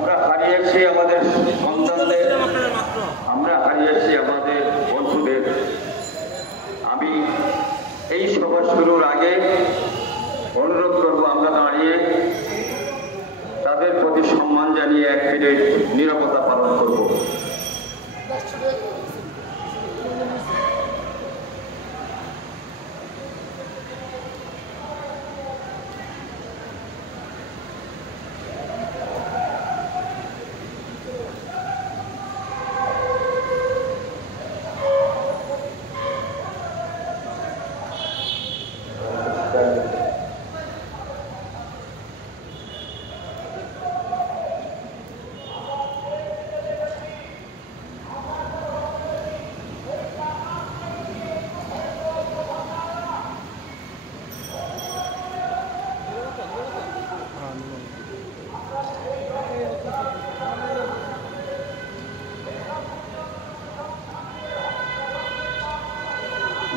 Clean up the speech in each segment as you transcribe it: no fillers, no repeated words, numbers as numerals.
আমরা হারিয়েছি আমাদের সন্তানদের, আমরা হারিয়েছি আমাদের বন্ধুদের। আমি এই সভা শুরুর আগে অনুরোধ করব আমরা দাঁড়িয়ে তাদের প্রতি সম্মান জানিয়ে 1 মিনিট নীরবতা পালন করব।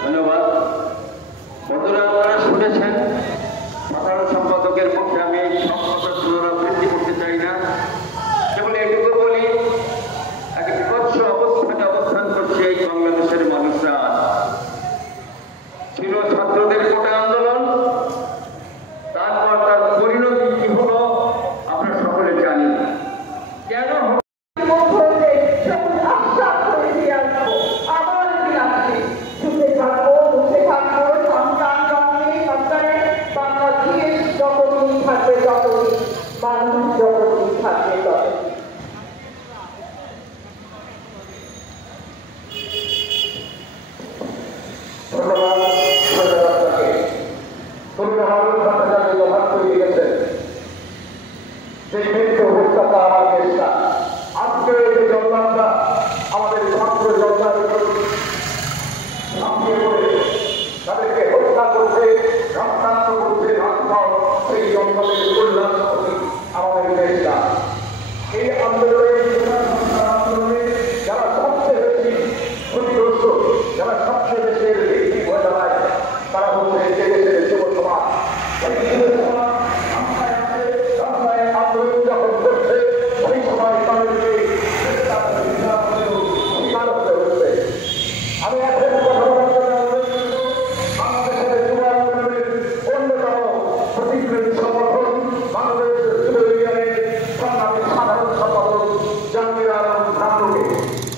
ধন্যবাদ। বন্ধুরা, আপনারা শুনেছেন সাধারণ সম্পাদকের পক্ষে আমি সব কথা পুনরাবৃত্তি করতে চাই না, কেবল এটুকু বলি এক বিভৎস অবস্থানে অবস্থান করছে এই বাংলাদেশের মানুষরা। ছিল ছাত্রদের কোটা আন্দোলন, তারপর তার পরিণতি কি হলো আমরা সকলে জানি। কেন তাদেরকে হত্যা করছে, রক্তাক্ত করছে, সেই জঙ্গলের উল্লাস আমাদের দেশটা। এই আন্দোলনে যারা সবচেয়ে বেশি ক্ষতিগ্রস্ত, যারা সবচেয়ে বেশি ভিত্তিক হয়ে দাঁড়ায়, তারা হচ্ছে যে দেশের যুব সমাজ। আন্দোলন যখন করছে সেই সময় তাদেরকে আমি এখন কথা বলার জন্য বাংলাদেশের যুব আন্দোলনের অন্যতম প্রতিক্রিয়া সংগঠন বাংলাদেশ যুব ইউনিয়নের সংগ্রামী সাধারণ সম্পাদক জাহাঙ্গীর আলম নান্নুকে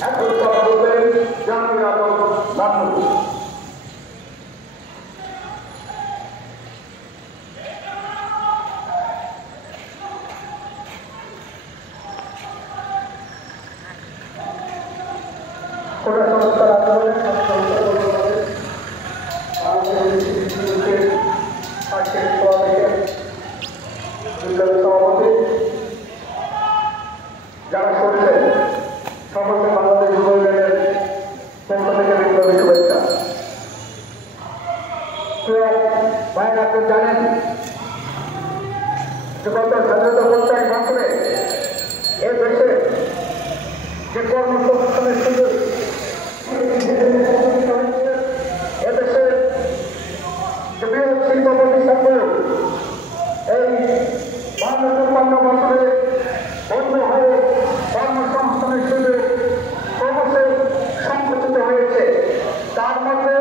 এখন কথা বলবেন জাহাঙ্গীর আলম নান্নু। যারা শুনছেন সমস্ত বাংলাদেশ যুব ইউনিয়নের পক্ষ থেকে বিপ্লবী শুভেচ্ছা। ভাইয়েরা, আপনি জানেন যে গত 1750 বছরে এ দেশে যে কর্মসংস্থানের সুযোগ এদেশের যে বৃহৎ শিল্প প্রতিষ্ঠানগুলো এই 52-53 বছরে বন্ধ হয়ে কর্মসংস্থানের সুযোগ ক্রমশ সংকুচিত হয়েছে। তার মধ্যে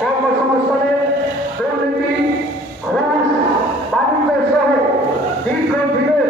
কর্মসংস্থানে দুর্নীতি, ঘুষ, বাণিজ্য সহ দীর্ঘদিনের